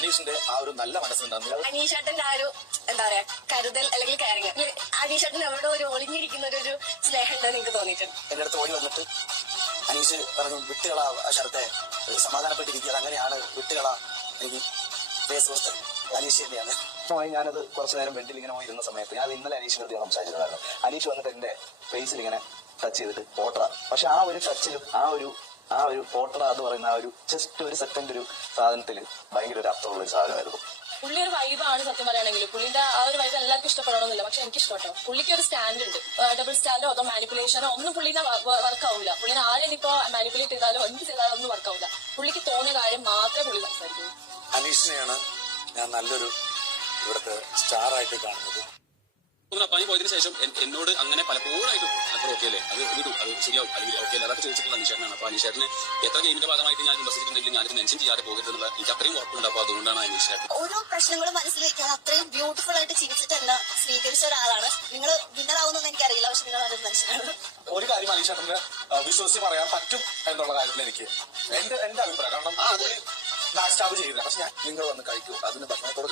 അനീഷിന്റെ ആ ഒരു നല്ല മനസ്സുണ്ടായിരുന്നു. അനീഷേട്ടന്റെ ആ ഒരു എന്താ പറയാ കരുതൽ അല്ലെങ്കിൽ കയറിങ്, അനീഷേട്ടൻ എവിടെ ഒരു ഒളിഞ്ഞിരിക്കുന്ന ഒരു സ്നേഹം ഉണ്ടെന്ന് എനിക്ക് തോന്നിയിട്ടുണ്ട്. എന്റെ അടുത്ത് ഓടി വന്നിട്ട് അനീഷ് പറഞ്ഞു വിട്ടുകളാ ശരത്തെ, സമാധാനപ്പെട്ടിരിക്കുക, അങ്ങനെയാണ് വിട്ടുകളാ, എനിക്ക് ഫേസ് അനീഷ് തന്നെയാണ്. ഞാനത് കുറച്ചു നേരം ബെഡിൽ ഇങ്ങനെ പോയി ഇരുന്ന സമയത്ത് ഞാൻ ഇന്നലെ അനീഷിനടുത്ത് ഞാൻ സംസാരിച്ചിട്ടുണ്ടായിരുന്നു. അനീഷ് വന്നിട്ട് എന്റെ ഫേസിൽ ഇങ്ങനെ ടച്ച് ചെയ്തിട്ട് പോട്ടറ, പക്ഷെ ആ ഒരു ടച്ചിലും ആ ഒരു പോട്ടറ എന്ന് പറയുന്ന ആ ഒരു ജസ്റ്റ് ഒരു സെക്കൻഡ് ഒരു സാധനത്തില് ഭയങ്കര ഒരു അർത്ഥമുള്ള ഒരു സാധനമായിരുന്നു. പുള്ളി ഒരു വൈബാണ് സത്യം പറയുകയാണെങ്കിൽ. പുള്ളിന്റെ ആ ഒരു വൈബ് എല്ലാവർക്കും ഇഷ്ടപ്പെടണമെന്നില്ല, പക്ഷെ എനിക്ക് ഇഷ്ടപ്പെട്ടോ. പുള്ളിക്ക് ഒരു സ്റ്റാൻഡ് ഉണ്ട്. ഡബിൾ സ്റ്റാൻഡോ അതോ മാനിപ്പുലേഷനോ ഒന്നും പുള്ളിനെ വർക്ക് ആവില്ല. പുള്ളിനെ ആരും ഇപ്പൊ മാനിപ്പുലേറ്റ് ചെയ്താലോ എന്ത് ചെയ്താലോ ഒന്നും വർക്ക് ആവില്ല. പുള്ളിക്ക് തോന്നിയ കാര്യം മാത്രമേ പുള്ളി സംസാരിക്കൂ. അനീഷിനെയാണ് ഞാൻ നല്ലൊരു ഇവിടുത്തെ സ്റ്റാർ ആയിട്ട് കാണുന്നത്. പനി പോയതിനു ശേഷം എന്നോട് അങ്ങനെ പലപ്പോഴായിട്ടും അത്ര ഓക്കെ അല്ലേ, അത് വിടും, അത് ശരിയാവും, അല്ലെങ്കിൽ ഓക്കെ അല്ലേ, അതൊക്കെ ചോദിച്ചിട്ടുള്ള അനീഷേട്ടനാണ്. അപ്പൊ അനീഷേട്ടന് എത്ര ഗെയിമിന്റെ ഭാഗമായിട്ട് ഞാൻ വിമർശിച്ചിട്ടുണ്ടെങ്കിൽ ഞാനിത് മെൻഷൻ ചെയ്യാതെ പോകരുതെന്നുള്ള എനിക്ക് അത്രയും ഉറപ്പുണ്ട്. അപ്പൊ അതുകൊണ്ടാണ് അനീഷേട്ടൻ ഓരോ പ്രശ്നങ്ങളും മനസ്സിൽ വെക്കാതെ അത്രയും ബ്യൂട്ടിഫുൾ ആയിട്ട് ചിരിച്ചിട്ട് എന്നെ സ്വീകരിച്ച ഒരാളാണ്. നിങ്ങൾ വിന്നർ ആവുന്നൊന്നും എനിക്കറിയില്ല, പക്ഷെ നിങ്ങൾ അതൊരു മനുഷ്യനാണ്. ഒരു കാര്യം അനീഷേട്ടന്റെ വിശ്വസിച്ച് പറയാൻ പറ്റും എന്നുള്ള കാര്യത്തിൽ എനിക്ക് എന്റെ അഭിപ്രായം, കാരണം ബാക്ക് സ്റ്റാബ് ചെയ്തില്ല, പക്ഷെ ഞാൻ നിങ്ങൾ വന്ന് കഴിക്കൂ, അതിന് ഭക്ഷണത്തോട്